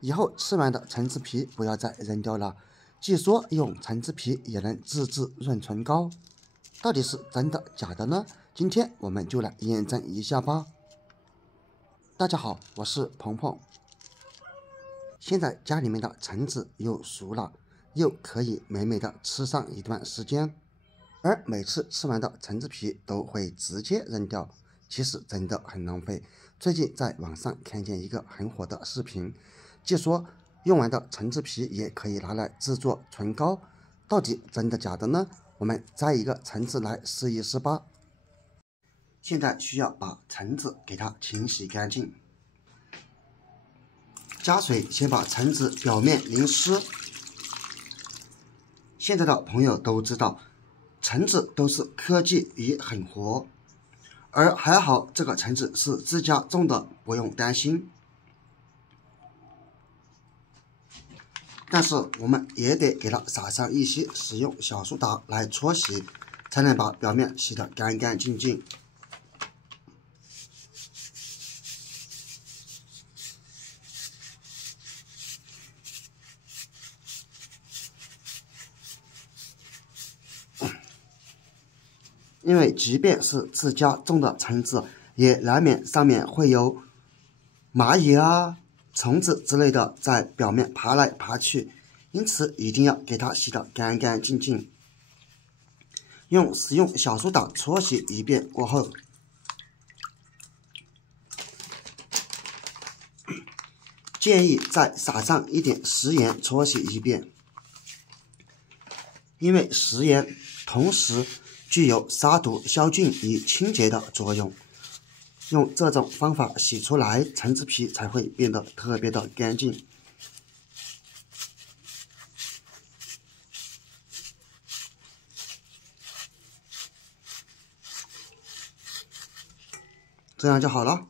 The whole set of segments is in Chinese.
以後吃完的橙子皮不要再扔掉了。据說用橙子皮也能自制润唇膏，到底是真的假的呢？今天我們就来驗證一下吧。大家好，我是鹏鹏。現在家裡面的橙子又熟了，又可以美美的吃上一段时间。而每次吃完的橙子皮都會直接扔掉，其實真的很浪費。最近在網上看見一個很火的視頻，據說用完的橙子皮也可以拿來制作唇膏，到底真的假的呢？我們摘一個橙子來試一試吧。現在需要把橙子給它清洗乾淨，加水先把橙子表面淋濕。現在的朋友都知道，橙子都是科技与狠活，而還好這個橙子是自家種的，不用擔心。但是我們也得給它撒上一些食用小蘇打來搓洗，才能把表面洗得干干淨淨。因为即便是自家種的橙子，也難免上面會有螞蟻啊、蟲子之類的在表面爬來爬去，因此一定要給它洗得乾乾淨淨。用食用小蘇打搓洗一遍過後，建議再撒上一點食鹽搓洗一遍，因為食鹽同時具有殺毒、消菌與清潔的作用。用這種方法洗出來，橙子皮才會變得特別的乾淨。這樣就好了。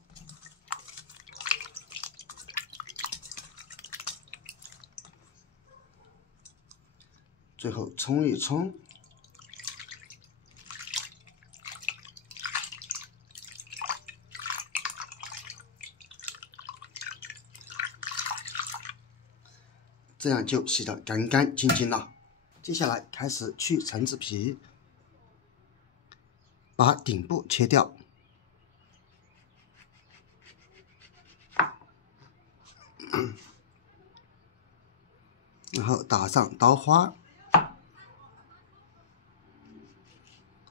最後沖一沖。這樣就洗得乾乾淨淨了。接下來開始去橙子皮，把頂部切掉，然後打上刀花，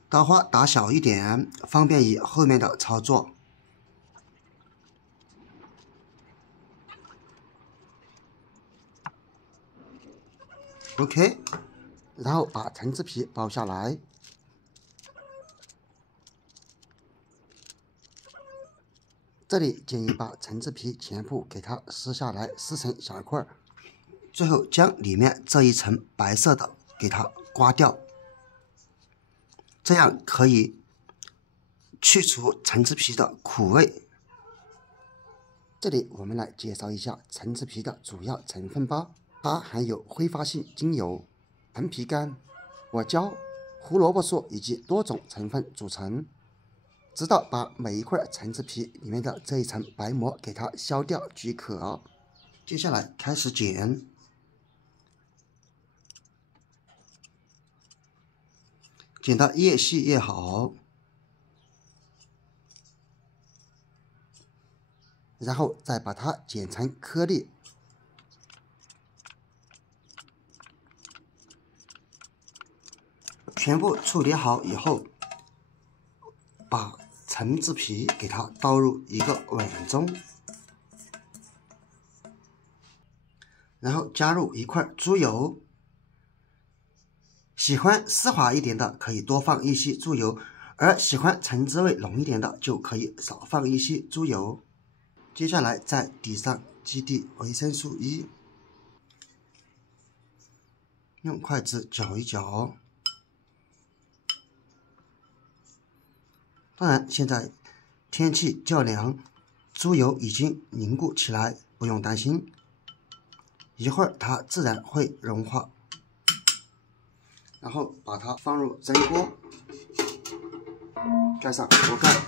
刀花打小一點，方便於後面的操作。OK， 然後把橙子皮剥下來，這裡建議把橙子皮全部給它撕下來，撕成小塊，最後將裡面這一層白色的給它刮掉，這樣可以去除橙子皮的苦味。這裡我們來介紹一下橙子皮的主要成分吧。它含有揮發性精油、陳皮苷、果膠、胡蘿蔔素以及多種成分組成，直到把每一塊橙子皮裡面的這一層白膜給它削掉即可。接下來開始剪，剪得越細越好，然後再把它剪成顆粒。全部處理好以後，把橙子皮給它倒入一個碗中，然後加入一塊豬油。喜歡絲滑一點的可以多放一些豬油，而喜歡橙子味濃一點的就可以少放一些豬油。接下來在底上擊滴維生素 E， 用筷子攪一攪。當然，現在天氣較涼，豬油已經凝固起來，不用擔心，一會兒它自然會融化。然後把它放入蒸鍋，蓋上鍋蓋，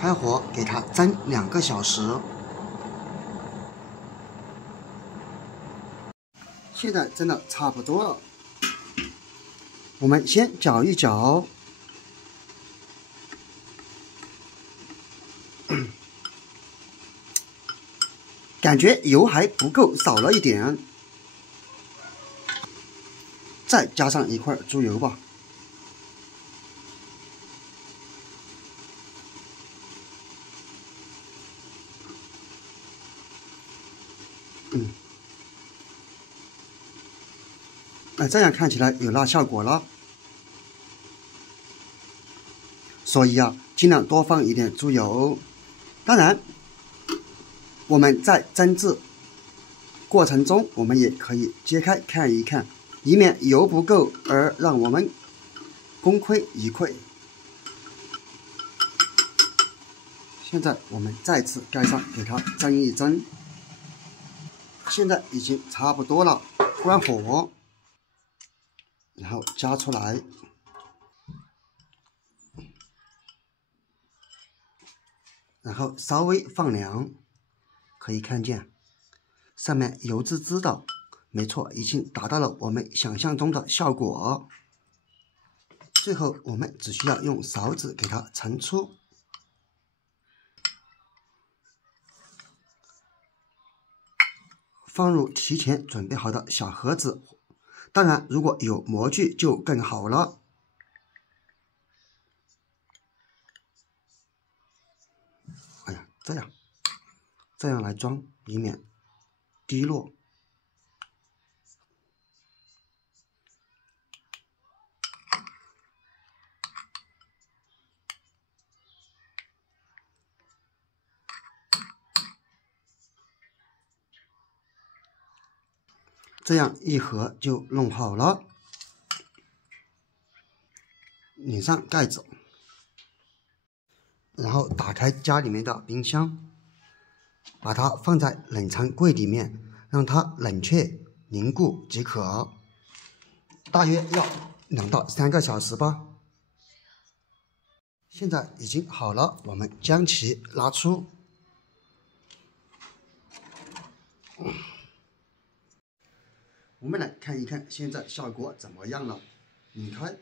開火給它蒸2個小時。现在蒸的差不多了，我们先攪一攪。感覺油還不夠，少了一點，再加上一塊豬油吧。這樣看起來有那效果了。所以啊，盡量多放一點豬油。當然，我們在蒸製過程中，我們也可以揭開看一看，以免油不夠而讓我們功虧一簣。現在我們再次蓋上，給它蒸一蒸。現在已經差不多了，關火，然後夾出來，然後稍微放涼，可以看見上面油滋滋的，沒錯，已經達到了我們想象中的效果。最後我們只需要用勺子給它盛出。放入提前準備好的小盒子，當然如果有模具就更好了。哎呀，這樣來裝，以免滴落。這樣一盒就弄好了，擰上蓋子，然後打開家裡面的冰箱，把它放在冷藏櫃裡面，讓它冷卻凝固即可，大約要2到3個小時吧。現在已經好了，我們將其拿出。我們來看一看現在效果怎麼樣了。擰開，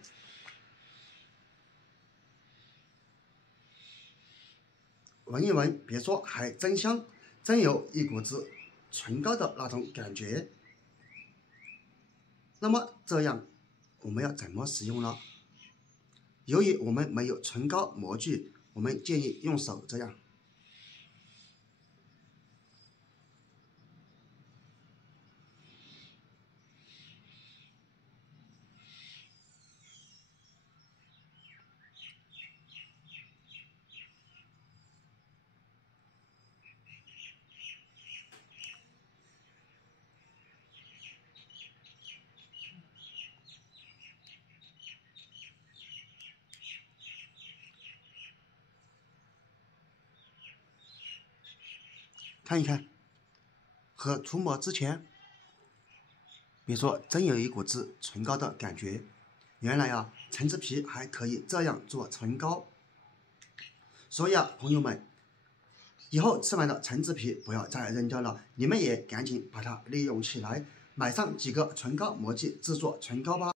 聞一聞，別說，還真香，真有一股子唇膏的那種感覺。那麼這樣我們要怎麼使用呢？由於我們沒有唇膏模具，我們建議用手這樣。看一看，和塗抹之前，別說真有一股子唇膏的感覺。原來啊，橙子皮還可以這樣做唇膏。所以啊，朋友們，以後吃完的橙子皮不要再扔掉了，你們也趕緊把它利用起來，買上幾個唇膏模具製作唇膏吧。